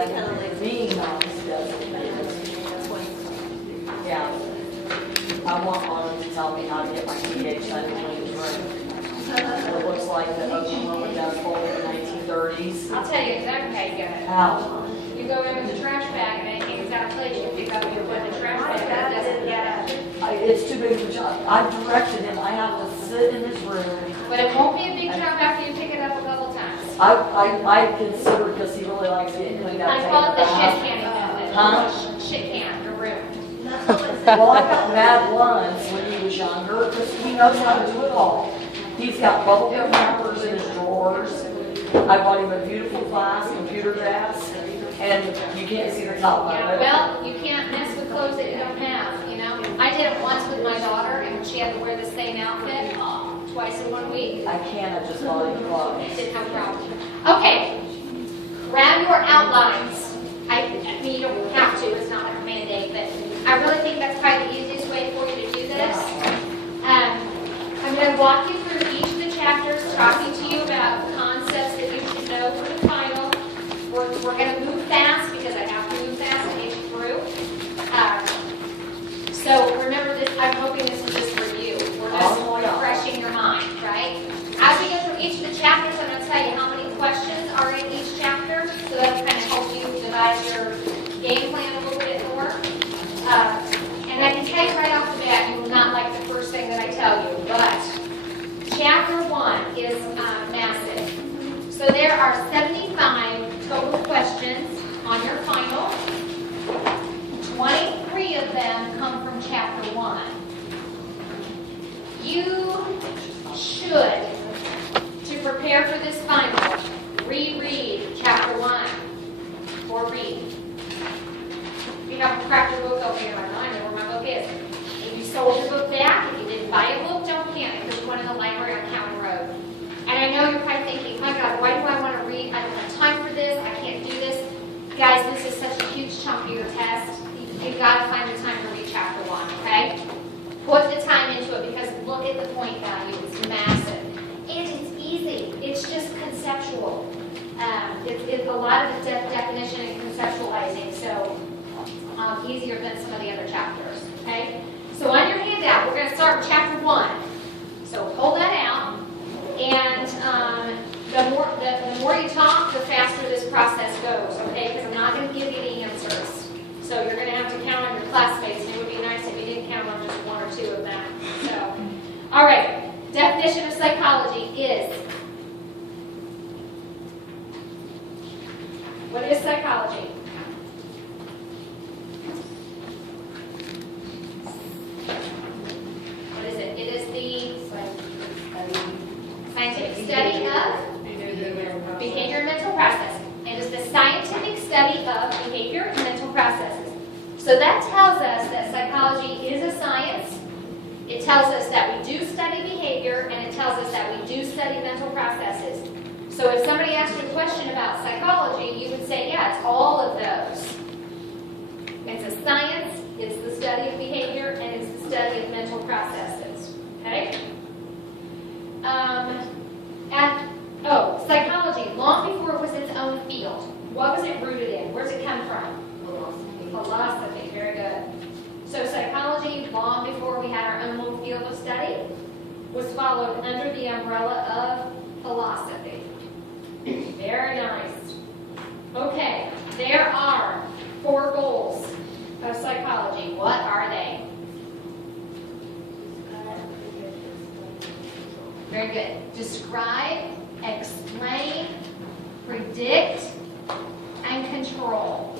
And being non-designated, yeah. I want Autumn to tell me how to get my pH setting in the room. It looks like the Oklahoma got folded in the 1930s. I'll tell you exactly how you get it. How? You go in with the trash bag and anything that's out of place, you pick up, you put in the trash bag, and it doesn't get it. It's too big of a job. I've directed him, I have to sit in his room. But it won't be a big job after you pick it up a couple times. I consider, because he really likes getting cleaned up. I call it the shit can method. Huh? Shit can, your room. Well, I got mad ones when he was younger, because he knows how to do it all. He's got bubblegum wrappers in his drawers. I bought him a beautiful glass computer desk, and you can't see the top of Yeah, it. well, you can't mess with clothes that you don't have, you know? I did it once with my daughter, and she had to wear the same outfit twice in 1 week. I can't, I just bought him clothes. Didn't have a problem. Okay, grab your outlines. I mean, you don't have to, it's not like a mandate, but I really think that's probably the easiest way for you to do this. I'm going to walk you through each of the chapters, talking to you about concepts that you should know for the final. We're going to move fast because I have to move fast to get you through. So remember this, I'm hoping this is just review. We're just refreshing your mind, right? As we go through each of the chapters, I'm going to tell you how many questions are in each chapter, so that'll kind of help you devise your game plan a little bit more. And I can tell you right off the bat, you will not like the first thing that I tell you, but chapter 1 is massive. So there are 75 total questions on your final. 23 of them come from chapter 1. You should, to prepare for this final, reread chapter 1 or read. If you haven't cracked your book open, you're like, I know where my book is. If you sold your book back, if you didn't buy a book, don't panic. There's one in the library on County Road. And I know you're probably thinking, my God, why do I want to read? I don't have time for this. I can't do this. Guys, this is such a huge chunk of your test. You've got to find the time to read chapter 1, okay? Put the time into it because look at the point value. It's massive. And it's easy. It's just conceptual. It's a lot of the definition and conceptualizing, so easier than some of the other chapters, okay? So on your handout, we're going to start with chapter 1. So hold that out, and the more you talk, the faster this process goes, okay? Because I'm not going to give you the answers. So you're going to have to count on your classmates, and it would be nice if you didn't count on just 1 or 2 of them. So, all right, definition of psychology is, what is psychology? What is it? It is the scientific study of behavior and mental processing. It is the scientific study of behavior and mental processes. So that tells us that psychology is a science. It tells us that we do study behavior, and it tells us that we do study mental processes. So if somebody asked you a question about psychology, you would say, yeah, it's all of those. It's a science, it's the study of behavior, and it's the study of mental processes. Okay? Psychology, long before it was its own field. What was it rooted in? Where does it come from? Philosophy. Very good. So psychology, long before we had our own little field of study, was followed under the umbrella of philosophy. Very nice. Okay, there are 4 goals of psychology. What are they? Very good. Describe, explain, predict, and control.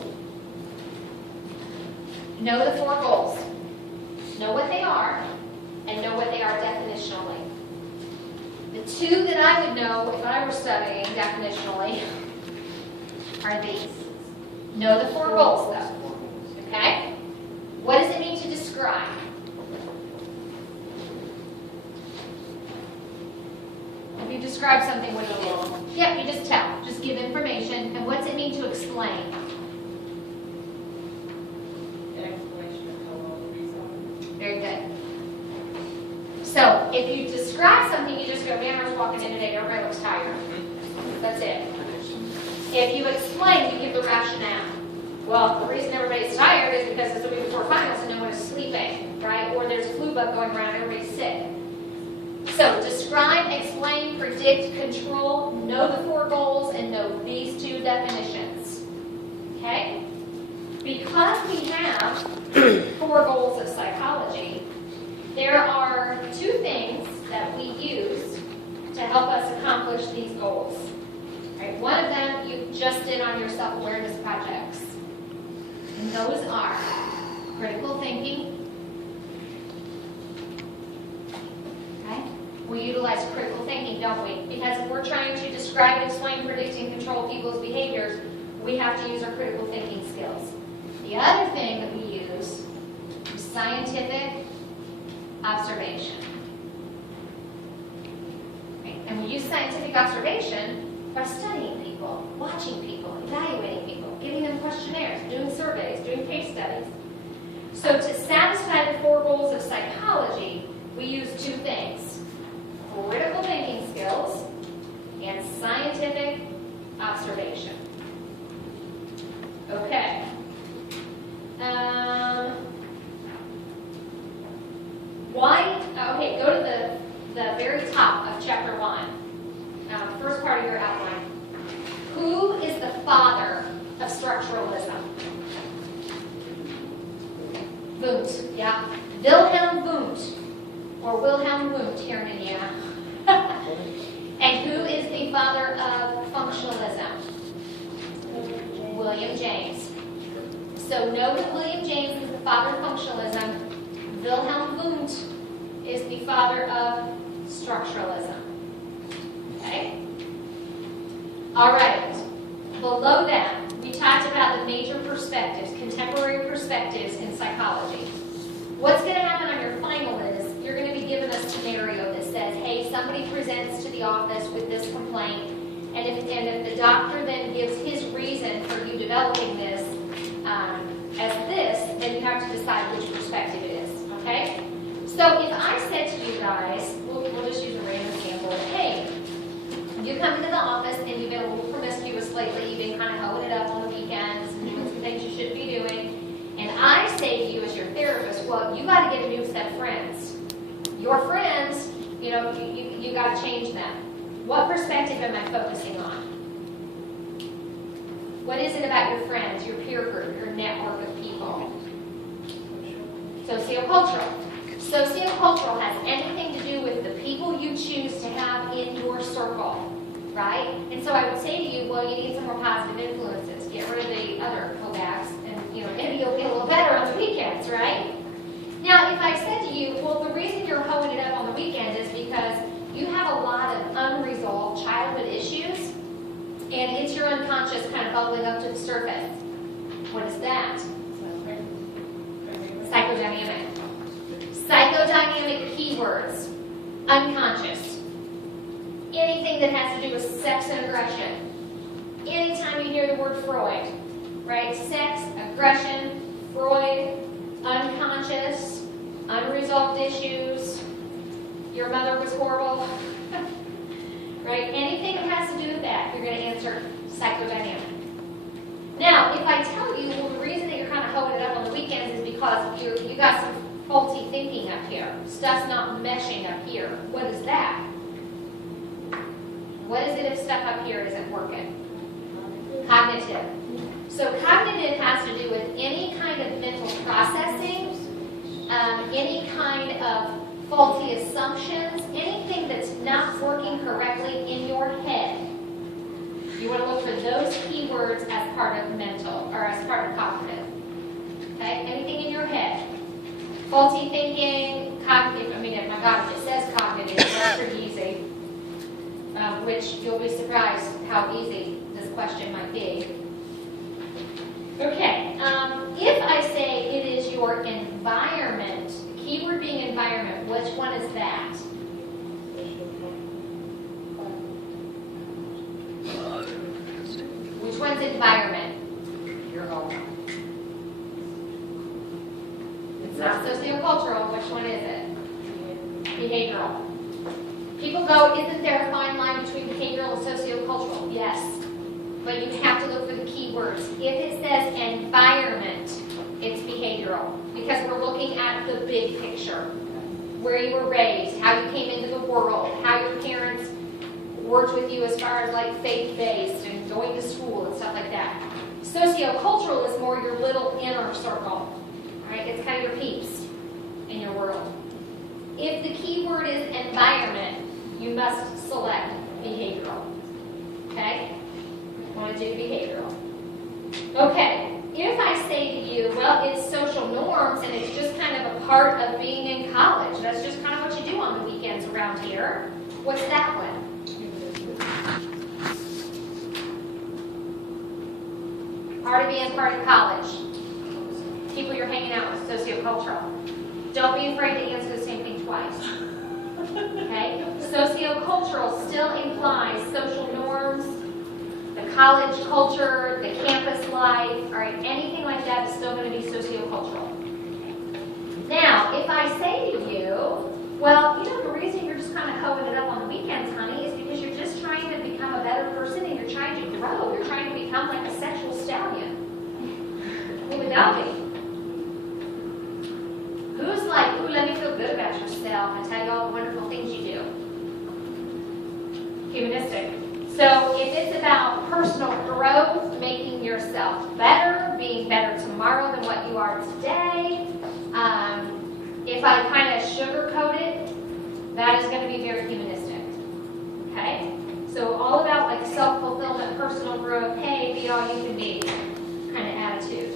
Know the 4 goals. Know what they are, and know what they are definitionally. The 2 that I would know if I were studying definitionally are these. Know the 4 goals, though. Okay? What does it mean to describe? If you describe something, what do you do? Yep, you just tell. Just give information. And what's it mean to explain? Very good. So, if you describe something, you just go, man, I was walking in today, everybody looks tired. That's it. If you explain, you give the rationale. Well, the reason everybody's tired is because it's the week before finals and no one is sleeping, right? Or there's a flu bug going around and everybody's sick. So describe, explain, predict, control, know the 4 goals, and know these 2 definitions. Okay? Because we have 4 goals of psychology, there are 2 things that we use to help us accomplish these goals. Right? One of them you just did on your self-awareness projects. And those are critical thinking. Okay? We utilize critical thinking, don't we? Because if we're trying to describe, explain, predict, and control people's behaviors, we have to use our critical thinking skills. The other thing that we use is scientific observation. Okay? And we use scientific observation by studying people, watching people, evaluating people, giving them questionnaires, doing surveys, doing case studies. So to satisfy the 4 goals of psychology, we use 2 things: critical thinking skills and scientific observation. Okay. Okay, go to the very top of chapter 1. First part of your outline. Who is the father of structuralism? Wundt, yeah. Wilhelm Wundt, or Wilhelm Wundt here in Indiana. And who is the father of functionalism? William James. So know that William James is the father of functionalism. Wilhelm Wundt is the father of structuralism. Okay? All right. Below that, we talked about the major perspectives, contemporary perspectives in psychology. What's going to happen on your final is you're going to be given a scenario that says, hey, somebody presents to the office with this complaint, and if the doctor then gives his reason for you developing this as this, then you have to decide which perspective it is. Okay? So if I said to you guys, we'll just use a random example, hey, you come into the office and you've been a little promiscuous lately, you've been kind of hoeing it up on the weekends and doing some things you shouldn't be doing, and I say to you as your therapist, well, you got to get a new set of friends. Your friends, you got to change them. What perspective am I focusing on? What is it about your friends, your peer group, your network of people? Sociocultural. Sociocultural has anything to do with the people you choose to have in your circle, right? And so I would say to you, well, you need some more positive influences. Get rid of the other co-bags, and maybe you'll get a little better on the weekends, right? Now, if I said to you, well, the reason you're hoeing it up on the weekend is because you have a lot of unresolved childhood issues, and it's your unconscious kind of bubbling up to the surface. What is that? Psychodynamic. Psychodynamic keywords. Unconscious. Anything that has to do with sex and aggression. Anytime you hear the word Freud, right? Sex, aggression, Freud, unconscious, unresolved issues, your mother was horrible, right? Anything that has to do with that, you're going to answer psychodynamic. Now, if I tell you, well, the reason that you're kind of holding it up on the weekends is because you got some faulty thinking up here. Stuff's not meshing up here. What is that? What is it if stuff up here isn't working? Cognitive. So cognitive has to do with any kind of mental processing, any kind of faulty assumptions, anything that's not working correctly in your head. You want to look for those keywords as part of mental, or as part of cognitive. Okay? Anything in your head. Faulty thinking, cognitive, my God, if it says cognitive, that's pretty easy. Which you'll be surprised how easy this question might be. Okay, if I say it is your environment, the keyword being environment, which one is that? Which one's environment? Your home. It's not sociocultural. Which one is it? Behavioral. People go, isn't there a fine line between behavioral and sociocultural? Yes. but you have to look for the key words. If it says environment, it's behavioral, because we're looking at the big picture. Where you were raised, how you came into the world, how your parents worked with you as far as like faith-based and going to school and stuff like that. Sociocultural is more your little inner circle, right? It's kind of your peeps in your world. If the key word is environment, you must select behavioral. Okay? I want to do behavioral. Okay, if I say to you, well, it's social norms and it's just kind of a part of being in college. That's just kind of what you do on the weekends around here. What's that one? Part of being part of college. People you're hanging out with, sociocultural. Don't be afraid to answer the same thing twice. Okay? Sociocultural still implies social norms, the college culture, the campus life, all right, anything like that is still going to be sociocultural. Now, if I say to you, well, you know, the reason you're just kind of hoeing it up on the weekends, honey, is because you're just trying to become a better person and you're trying to grow. You're trying to become like a sexual stallion. Who would that be? Who's like, ooh, let me feel good about yourself and tell you all the wonderful things you do? Humanistic. So if it's about personal growth, making yourself better, being better tomorrow than what you are today, if I kind of sugarcoat it, that is going to be very humanistic. Okay? So all about like self-fulfillment, personal growth, hey, be all you can be kind of attitude.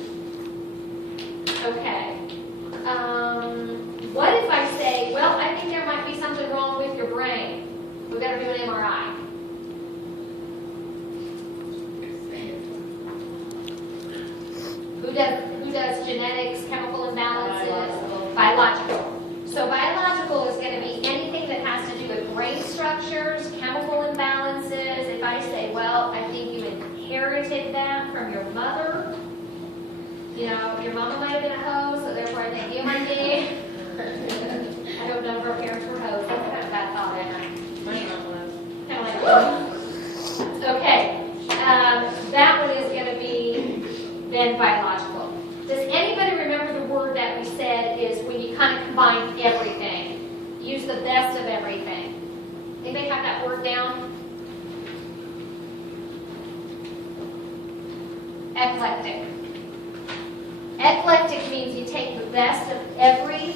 Okay. What if I say, well, I think there might be something wrong with your brain. We've got to do an MRI. Who does genetics, chemical imbalances, biological. So biological is going to be anything that has to do with brain structures, chemical imbalances. If I say, well, I think you inherited that from your mother. You know, your mama might have been a hoe, so therefore I think you might be. I don't know if our parents were hoes. That's kind of a bad thought, isn't it? Kind of like, okay. That one is going to be then biological. Does anybody remember the word that we said is when you kind of combine everything? Use the best of everything. Anybody have that word down? Eclectic. Eclectic means you take the best of every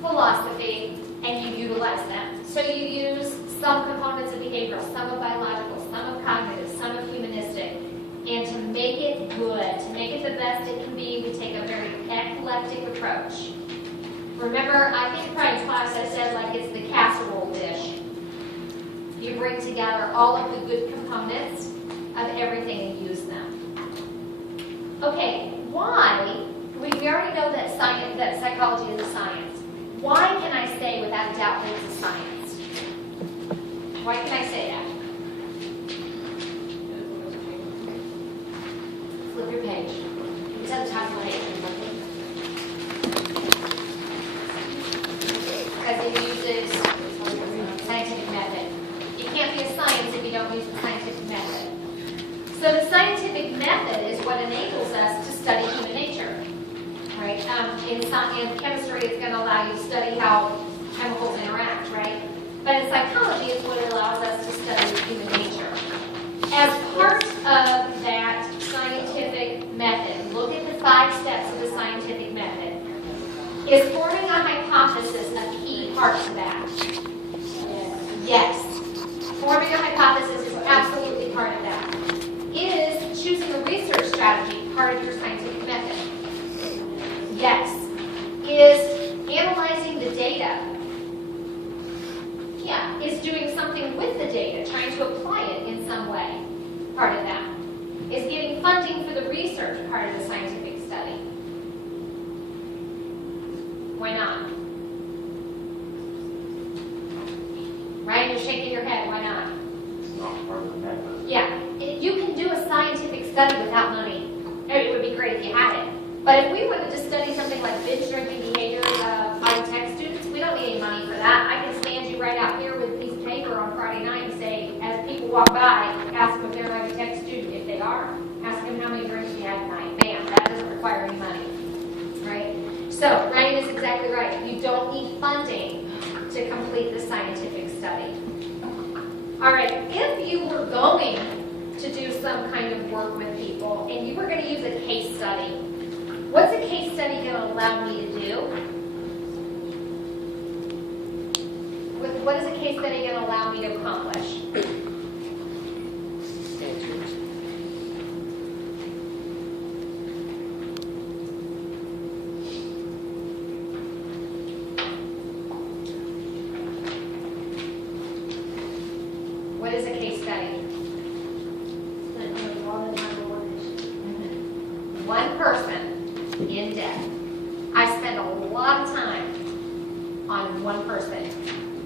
philosophy and you utilize them. So you use some components of behavioral, some of biological, some of cognitive, some of humanistic. And to make it good, to make it the best it can be, we take a very eclectic approach. Remember, I think probably in class I said like it's the casserole dish. You bring together all of the good components of everything and use them. Okay, why? We already know that science, that psychology is a science. Why can I say without a doubt that it's a science? Why can I say that? Flip your page. It's at the top of the page. Because it uses scientific method. You can't be a science if you don't use the scientific method. So the scientific method is what enables us to study human nature. Right? In chemistry, it's going to allow you to study how chemicals interact, right? But in psychology, it's what allows us to study human nature. As part of that scientific method, look at the 5 steps of the scientific method. Is forming a hypothesis a key part to that? Yes. Forming a hypothesis is absolutely part of that. Is choosing a research strategy part of your scientific method? Yes. Is analyzing the data? Yeah. Is doing something with the data, trying to apply it in some way? Part of that. Is getting funding for the research part of the scientific study? Why not? Ryan, you're shaking your head. Why not? Not part of the method. Yeah. You can do a scientific study without money. It would be great if you had it. But if we wanted to study something like binge drinking behavior of high-tech students, we don't need any money for that. I can stand you right out here with a piece of paper on Friday night and say, as people walk by, ask them if they're a high-tech student. If they So Ryan is exactly right. You don't need funding to complete the scientific study. All right, if you were going to do some kind of work with people and you were going to use a case study, what's a case study going to allow me to do? What is a case study going to allow me to accomplish? What is a case study? One person in depth. I spend a lot of time on one person.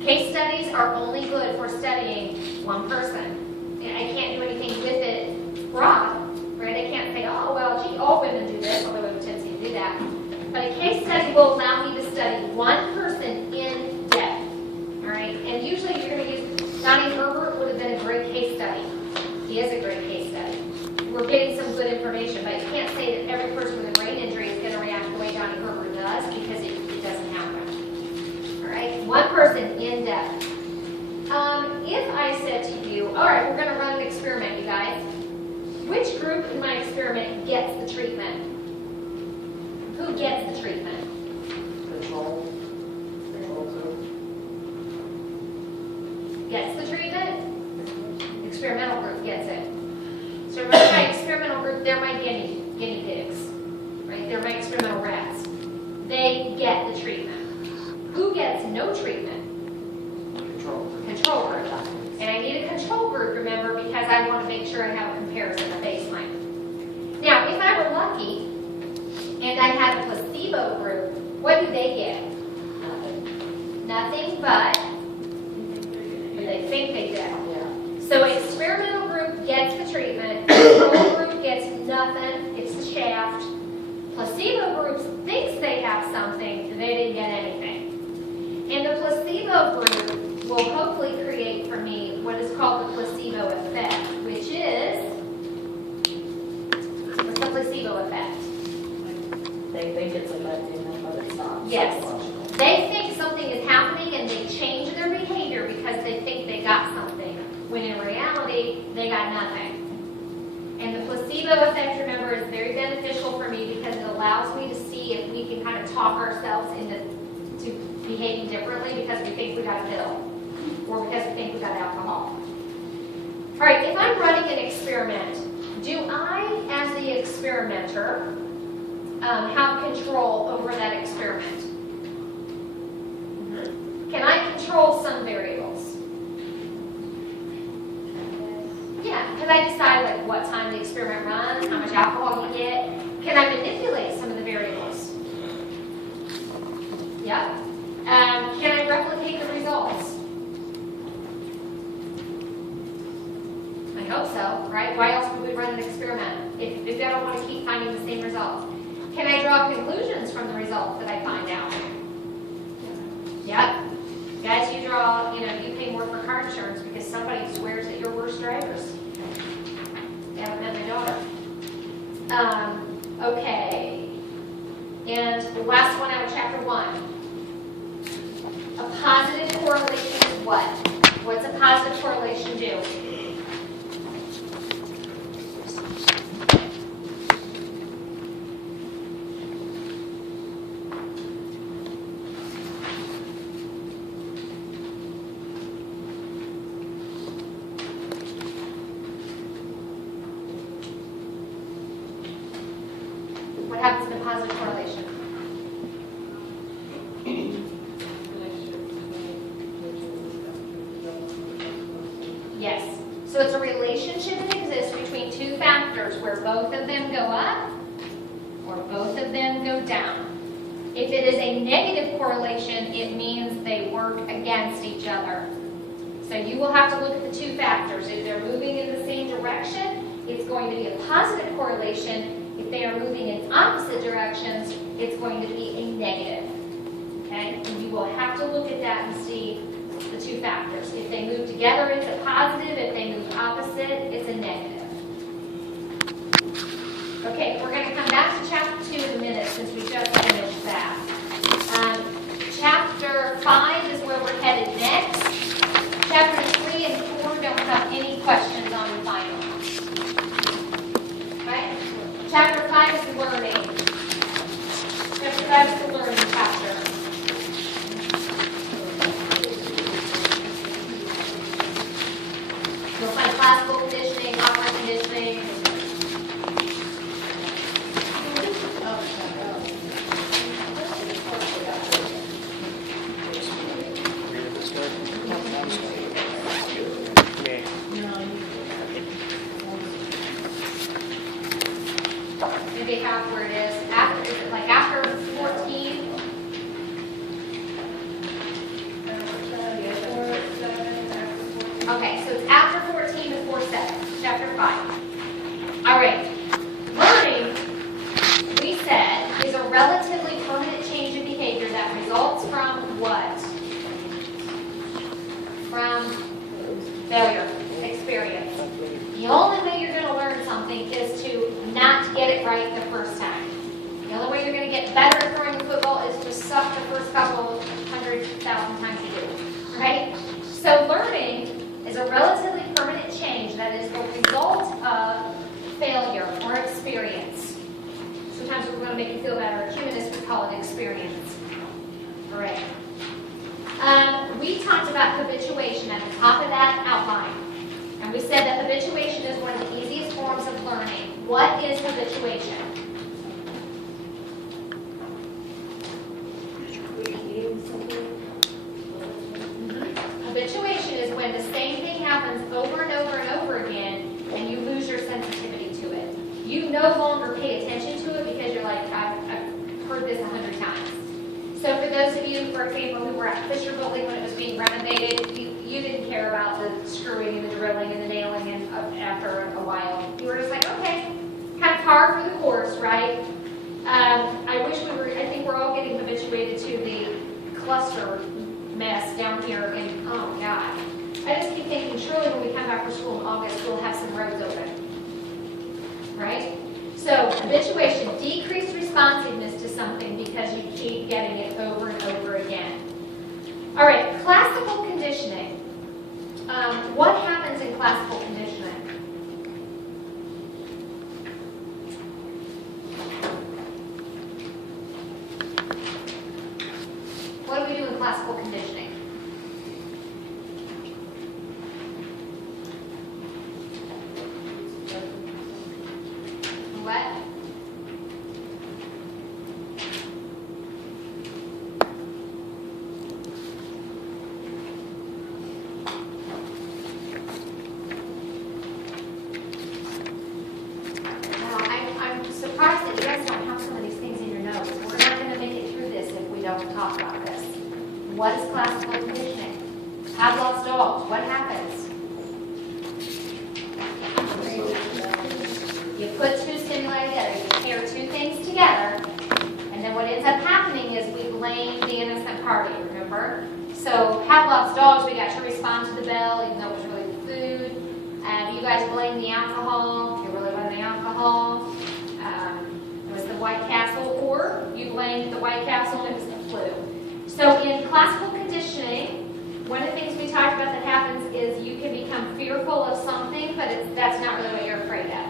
Case studies are only good for studying one person. And I can't do anything with it broad, right? I can't say, oh, well, gee, all women do this, although I have a tendency to do that. But a case study will allow me to study one person in depth, all right? And usually you're going to use, Donnie Herbert would have been a great case study. He is a great case study. We're getting some good information, but you can't say that every person with a brain injury is going to react the way Donnie Herbert does, because it doesn't happen. All right, one person in depth. If I said to you, all right, we're going to run an experiment, you guys. Which group in my experiment gets the treatment? Who gets the treatment? Control. Gets the treatment? Experimental group gets it. So remember my experimental group, they're my guinea pigs, right? They're my experimental rats. They get the treatment. Who gets no treatment? Control group. And I need a control group, remember, because I want to make sure I have a comparison, a baseline. Now, if I were lucky and I had a placebo group, what do they get? Nothing but they think they did. Yeah. So experimental group gets the treatment, control group gets nothing, it's the shaft. Placebo group thinks they have something, they didn't get anything. And the placebo group will hopefully create for me what is called the placebo effect, which is, what's the placebo effect? They think it's affecting them, but it's not. Yes. Psychological. They think something is happening and they change their behavior because they think they got something, when in reality, they got nothing. And the placebo effect, remember, is very beneficial for me because it allows me to see if we can kind of talk ourselves into behaving differently because we think we got a pill or because we think we got alcohol. All right, if I'm running an experiment, do I, as the experimenter, have control over that experiment? Can I control some variables? Yeah, can I decide like what time the experiment runs, how much alcohol you get? Can I manipulate some of the variables? Yep. Can I replicate the results? I hope so, right? Why else would we run an experiment if I don't want to keep finding the same results? Can I draw conclusions from the results that I find out? Yep. Guys, you draw, you pay more for car insurance because somebody swears that you're worse drivers. They haven't met my daughter. Okay. And the last one out of chapter 1. A positive correlation is what? What's a positive correlation do? What happens in a positive correlation? Yes. So it's a relationship that exists between two factors where both of them go up or both of them go down. If it is a negative correlation, it means they work against each other. So you will have to look at the two factors. If they're moving in the same direction, it's going to be a positive correlation. If they are moving in opposite directions, it's going to be a negative. Okay? And you will have to look at that and see the two factors. If they move together, it's a positive. If they move opposite, it's a negative. Okay, we're going to come back to chapter 2 in a minute since we just finished that. Chapters 3 and 4 don't have any questions on the final. Okay? Chapter 5 is learning. Chapter 5 is the learning chapter. You'll find classical conditioning, operant conditioning. Maybe half where it is. After, is it like after 14? Okay, so it's after 14 before 7, chapter 5. All right. Learning, we said, is a relatively permanent change in behavior that results from what? From failure, experience. The only way you're going to learn something is to not get it right the first time. The only way you're going to get better at throwing a football is to suck the first couple 100,000 times you do, right? So learning is a relatively permanent change that is the result of failure or experience. Sometimes we're going to make you feel better. Humanists would call it experience. All right. We talked about habituation at the top of that outline. And we said that habituation is one of the easiest forms of learning. What is habituation? Habituation is when the same thing happens over and over and over again, and you lose your sensitivity to it. You no longer pay attention to it because you're like, I've heard this 100 times. So for those of you, for example, who were at Fisher Building when it was being renovated, you didn't care about the screwing and the drilling and the nailing and after a while. You were just like, okay, kind of par for the course, right? I think we're all getting habituated to the cluster mess down here, and oh God. I just keep thinking, surely when we come back from school in August, we'll have some roads open, right? So habituation, decreased responsiveness to something because you keep getting it over and over again. All right, classical conditioning. What happens in classical conditioning? What do we do in classical conditioning? What? I'm surprised that you guys don't have some of these things in your notes. We're not going to make it through this if we don't talk about this. What is classical conditioning? Pavlov's dog. What happens? You put two stimuli together. You pair two things together. And then what ends up happening is we blame the innocent party, remember? So Pavlov's dogs, we got to respond to the bell even though it was really the food. You guys blame the alcohol. It really wasn't the alcohol. It was the White Castle. Or you blamed the White Castle and it was the flu. So in classical conditioning, one of the things we talked about that happens is you can become fearful of something, but that's not really what you're afraid of.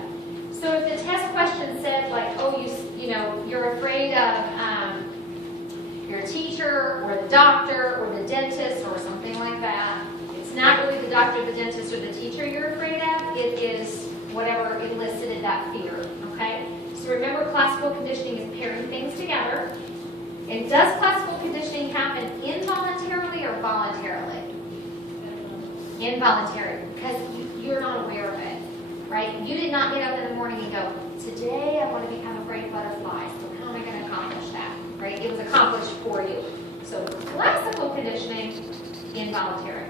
So if the test question said like, oh, you're afraid of your teacher or the doctor or the dentist or something like that, it's not really the doctor, the dentist, or the teacher you're afraid of. It is whatever elicited that fear. Okay. So remember, classical conditioning is pairing things together. And does classical conditioning happen involuntarily or voluntarily? Involuntary, because you're not aware of it, right? You did not get up in the morning and go, today I want to become afraid of butterflies, so how am I going to accomplish that, right? It was accomplished for you. So classical conditioning, involuntary.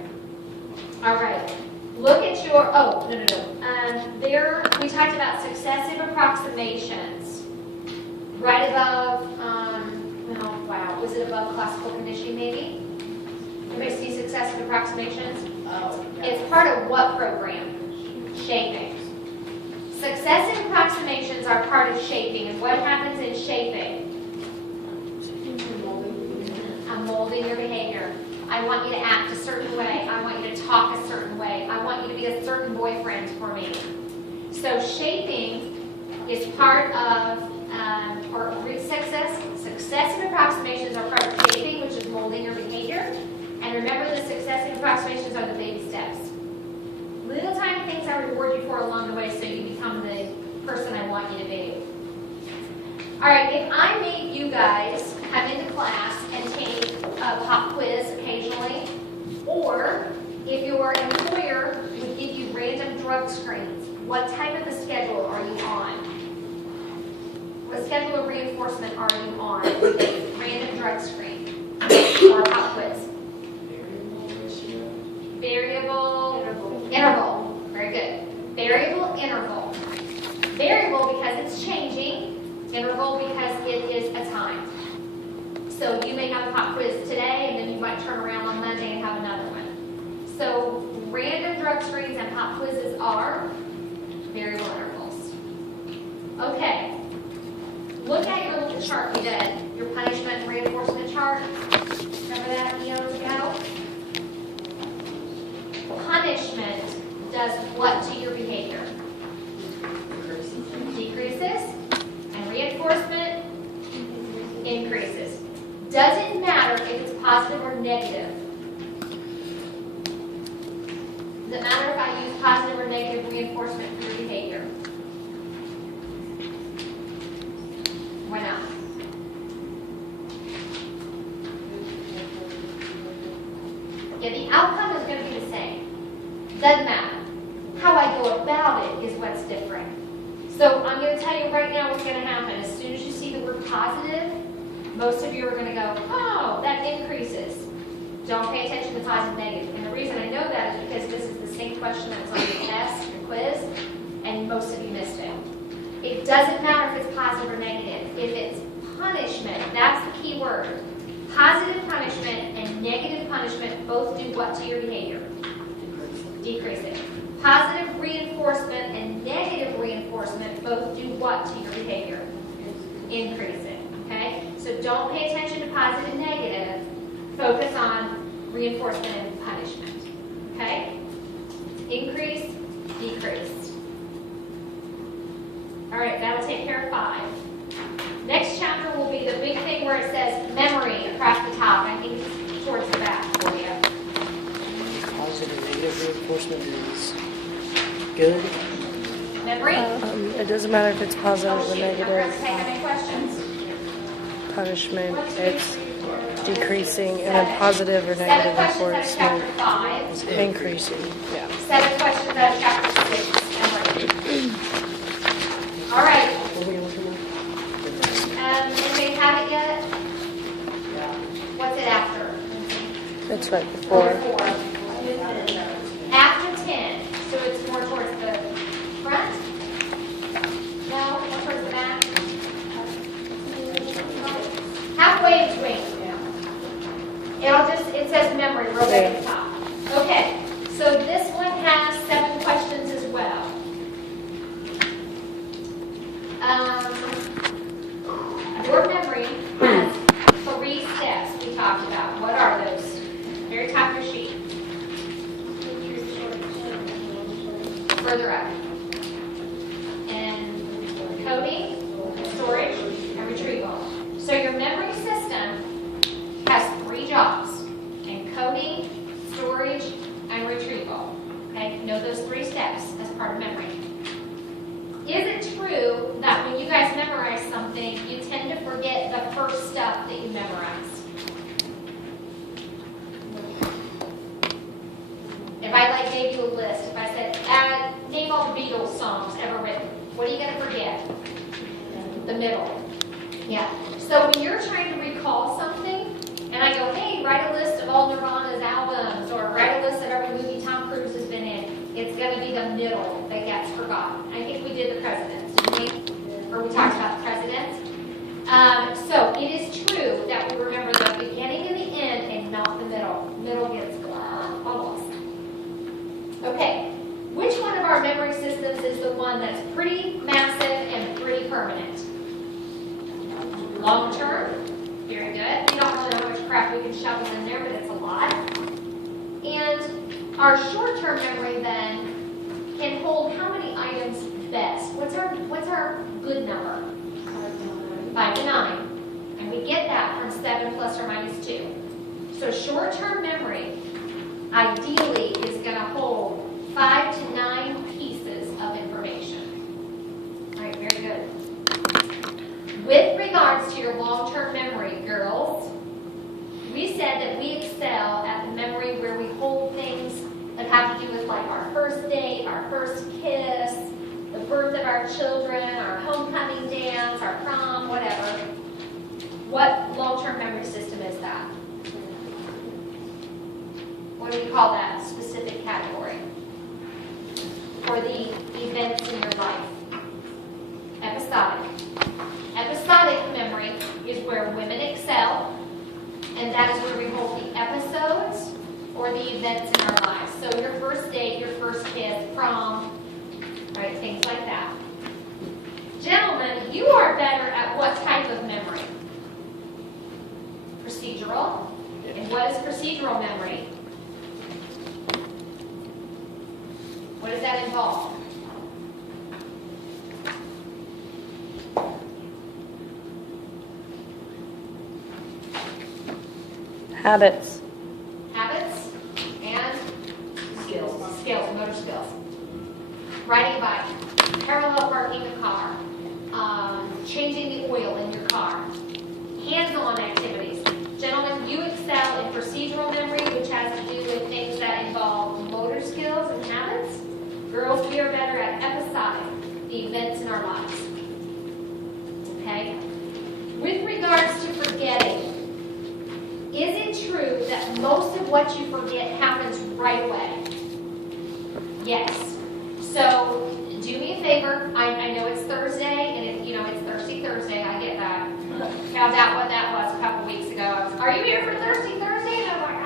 All right, look at your, there, we talked about successive approximations. Right above, was it above classical conditioning maybe? Anybody see successive approximations? Oh, yeah. It's part of what program? Shaping. Successive approximations are part of shaping, and what happens in shaping? I'm molding your behavior. I want you to act a certain way. I want you to talk a certain way. I want you to be a certain boyfriend for me. So shaping is part of, or successive approximations are part of shaping, which is molding your behavior. And remember, the successive approximations are the baby steps. Little tiny things I reward you for along the way so you become the person I want you to be. All right, if I made you guys come into class and take a pop quiz occasionally, or if your employer would give you random drug screens, what type of a schedule are you on? What schedule of reinforcement are you on with a random drug screen or a pop quiz? Variable interval. Very good. Variable interval. Variable because it's changing. Interval because it is a time. So you may have a pop quiz today, and then you might turn around on Monday and have another one. So random drug screens and pop quizzes are variable intervals. Okay. Look at your little chart we did, your punishment and reinforcement chart. Remember that eons ago? Punishment does what to your behavior? Decreases. And reinforcement increases. Doesn't matter if it's positive or negative. Does it matter if I use positive or negative reinforcement for your behavior? Why not? Yeah, the outcome is going to be the same. Doesn't matter. How I go about it is what's different. So I'm going to tell you right now what's going to happen. As soon as you see the word positive, most of you are going to go, oh, that increases. Don't pay attention to positive and negative. And the reason I know that is because this is the same question that was on the test, the quiz, and most of you missed it. It doesn't matter if it's positive or negative. If it's punishment, that's the key word. Positive punishment and negative punishment both do what to your behavior? Decrease it. Positive reinforcement and negative reinforcement both do what to your behavior? Increase it. Okay? So don't pay attention to positive and negative. Focus on reinforcement and punishment. Okay? Increase, decrease. All right, that'll take care of 5. Next chapter will be the big thing where it says memory across the top. I think it's towards the back for you. Positive and negative reinforcement is good. Memory? It doesn't matter if it's positive Oh, or shoot, I'm going negative. to take any questions. Punishment, it's decreasing, and then positive or 7 negative questions out of chapter enforcement 5. is increasing. Yeah. 7 questions out of chapter 6. Memory. All right. Anybody have it yet? What's it after? It's right before. Number 4. After 10. So it's more towards the front? No, more towards the back? Halfway in between. It says memory real big at the top. Okay, so this one has 7 questions as well. Your memory has 3 steps we talked about. What are those? Very top of your sheet. Further up. And coding, storage, and retrieval. So your memory system has 3 jobs: encoding, storage, and retrieval. Okay, know those 3 steps as part of memory. Is it true that when you guys memorize something, you tend to forget the first stuff that you memorized? If I gave you a list, if I said, name all the Beatles songs ever written, what are you going to forget? The middle. Yeah. So when you're trying to recall something, and I go, hey, write a list of all Nirvana's albums, or write a list of every movie Tom Cruise has been in, it's going to be the middle that gets forgotten. I think we did the presidents, didn't we? Or we talked about the presidents. So it is true that we remember the beginning and the end and not the middle. Middle gets almost. Okay, which one of our memory systems is the one that's pretty massive and pretty permanent? Long term. Very good. We don't really know how much crap we can shovel in there, but it's a lot. lot. And our short-term memory then can hold how many items best? What's our good number? 5 to 9. And we get that from 7 plus or minus 2. So short-term memory ideally is going to hold 5 to 9 pieces of information. All right, very good. With regards to your long-term memory, girls, we said that we excel at the memory where we hold things that have to do with like our first date, our first kiss, the birth of our children, our homecoming dance, our prom, whatever. What long-term memory system is that? What do we call that specific category? For the events in your life. Episodic. Episodic memory is where women excel, and that is where we hold the episodes or the events in our lives. So your first date, your first kiss, prom, right, things like that. Gentlemen, you are better at what type of memory? Procedural. And what is procedural memory? What does that involve? Habits. Habits and skills, motor skills. Riding a bike, parallel parking a car, changing the oil in your car, hands-on activities. Gentlemen, you excel in procedural memory, which has to do with things that involve motor skills and habits. Girls, we are better at episodic, the events in our lives. Okay? With regards to forgetting, is it true that most of what you forget happens right away? Yes. So, do me a favor. I know it's Thursday, and it's Thirsty Thursday. I get that. Found out what that was a couple weeks ago. I was, are you here for Thirsty Thursday? And I was like,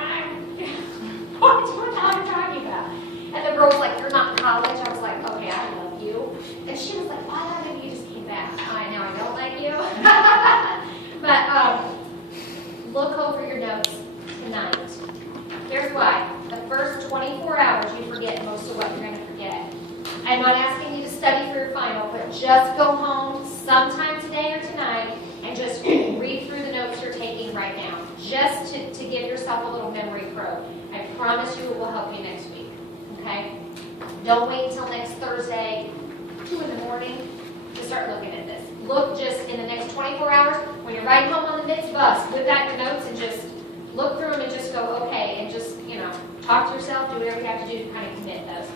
what are you talking about? And the girl was like, you're not in college. I was like, okay, I love you. And she was like, why don't you just came back? I know I don't like you. But look over your notes tonight. Here's why. The first 24 hours you forget most of what you're going to forget. I'm not asking you to study for your final, but just go home sometime today or tonight and just read through the notes you're taking right now. Just to give yourself a little memory probe. I promise you it will help you next week. Okay? Don't wait until next Thursday, 2 in the morning, to start looking at this. Look just in the next 24 hours, when you're riding home on the Mids bus, whip out your notes and just look through them and just go, okay, and just, talk to yourself, do whatever you have to do to kind of commit those.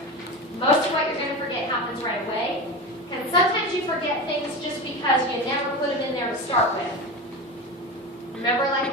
Most of what you're going to forget happens right away. And sometimes you forget things just because you never put them in there to start with. Remember, like